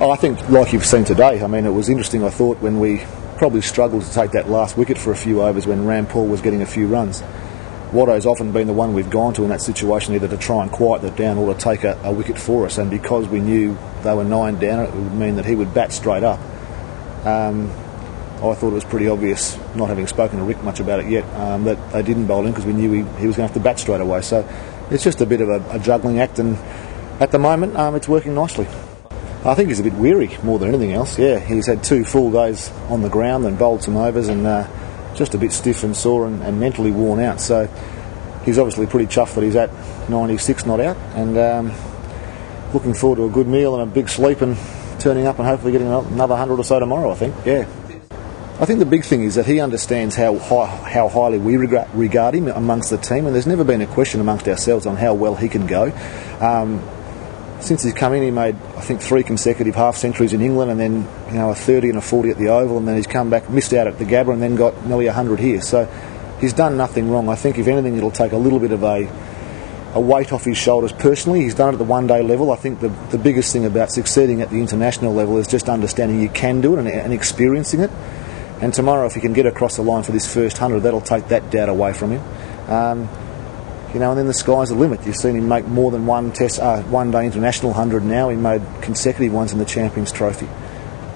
Oh, I think, like you've seen today, I mean, it was interesting, I thought, when we probably struggled to take that last wicket for a few overs when Rampal was getting a few runs. Watto's often been the one we've gone to in that situation, either to try and quiet it down or to take a wicket for us, and because we knew they were 9 down, it would mean that he would bat straight up. I thought it was pretty obvious, not having spoken to Rick much about it yet, that they didn't bowl him because we knew he was going to have to bat straight away. So it's just a bit of a juggling act, and at the moment it's working nicely. I think he's a bit weary more than anything else. Yeah, he's had 2 full days on the ground and bowled some overs, and just a bit stiff and sore and mentally worn out. So he's obviously pretty chuffed that he's at 96 not out, and looking forward to a good meal and a big sleep and turning up and hopefully getting another 100 or so tomorrow, I think. Yeah. I think the big thing is that he understands how highly we regard him amongst the team, and there's never been a question amongst ourselves on how well he can go. Since he's come in, he made, I think, 3 consecutive half-centuries in England, and then a 30 and a 40 at the Oval, and then he's come back, missed out at the Gabba, and then got nearly 100 here. So he's done nothing wrong. I think, if anything, it'll take a little bit of a weight off his shoulders personally. He's done it at the one-day level. I think the biggest thing about succeeding at the international level is just understanding you can do it and experiencing it. And tomorrow, if he can get across the line for this first 100, that'll take that doubt away from him. And then the sky's the limit. You've seen him make more than one-day international 100 now. He made consecutive ones in the Champions Trophy.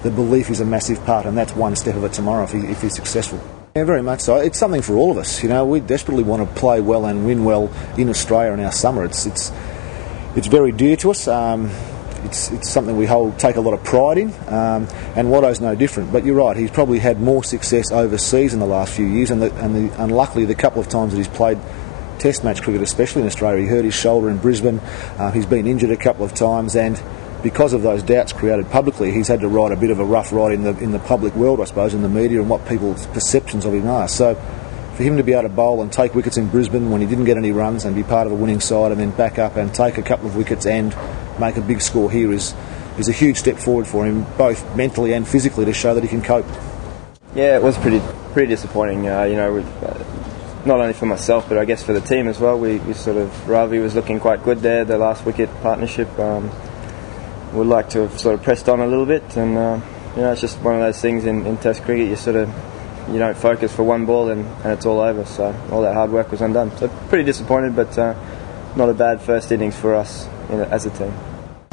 The belief is a massive part, and that's one step of it tomorrow if he's successful. Yeah, very much so. It's something for all of us. We desperately want to play well and win well in Australia in our summer. It's very dear to us. It's something we take a lot of pride in, and Watto's no different. But you're right, he's probably had more success overseas in the last few years, and unluckily the couple of times that he's played Test match cricket, especially in Australia, he hurt his shoulder in Brisbane. He's been injured a couple of times, and because of those doubts created publicly, he's had to ride a bit of a rough ride in the public world, I suppose, in the media, and what people's perceptions of him are. So for him to be able to bowl and take wickets in Brisbane when he didn't get any runs and be part of a winning side, and then back up and take a couple of wickets and make a big score here is a huge step forward for him, both mentally and physically, to show that he can cope. Yeah, it was pretty disappointing. Not only for myself, but I guess for the team as well. We sort of, Ravi was looking quite good there, the last wicket partnership. Would like to have sort of pressed on a little bit, and it's just one of those things in Test cricket. You don't focus for one ball and it's all over. So all that hard work was undone. So pretty disappointed, but not a bad first innings for us as a team.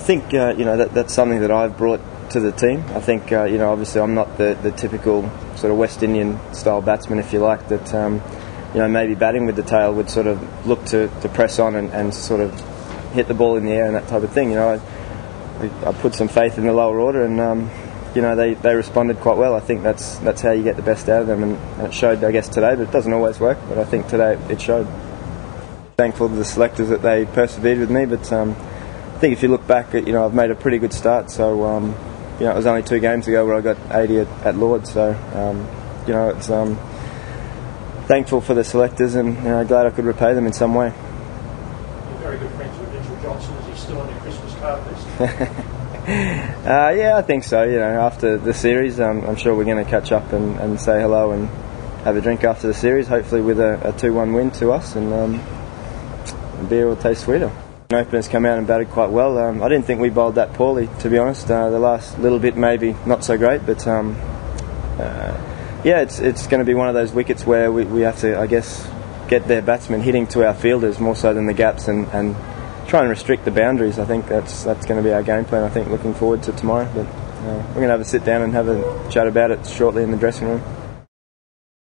I think that's something that I've brought to the team. I think obviously I'm not the typical sort of West Indian style batsman, if you like, that maybe batting with the tail would sort of look to press on and sort of hit the ball in the air and that type of thing. I put some faith in the lower order, and they responded quite well. I think that's how you get the best out of them, and it showed, I guess, today, but it doesn't always work. But I think today it showed. Thankful to the selectors that they persevered with me, but I think if you look back, I've made a pretty good start. So it was only 2 games ago where I got 80 at Lord's. So it's thankful for the selectors, and glad I could repay them in some way. You're very good friends with Mitchell Johnson. Is he still on your Christmas card list? Yeah, I think so. After the series, I'm sure we're going to catch up and say hello and have a drink after the series, hopefully with a 2-1 win to us, and the beer will taste sweeter. Openers come out and batted quite well. I didn't think we bowled that poorly, to be honest. The last little bit maybe not so great, but it's going to be one of those wickets where we have to, I guess, get their batsmen hitting to our fielders more so than the gaps, and try and restrict the boundaries. I think that's going to be our game plan, I think, looking forward to tomorrow. But we're going to have a sit down and have a chat about it shortly in the dressing room.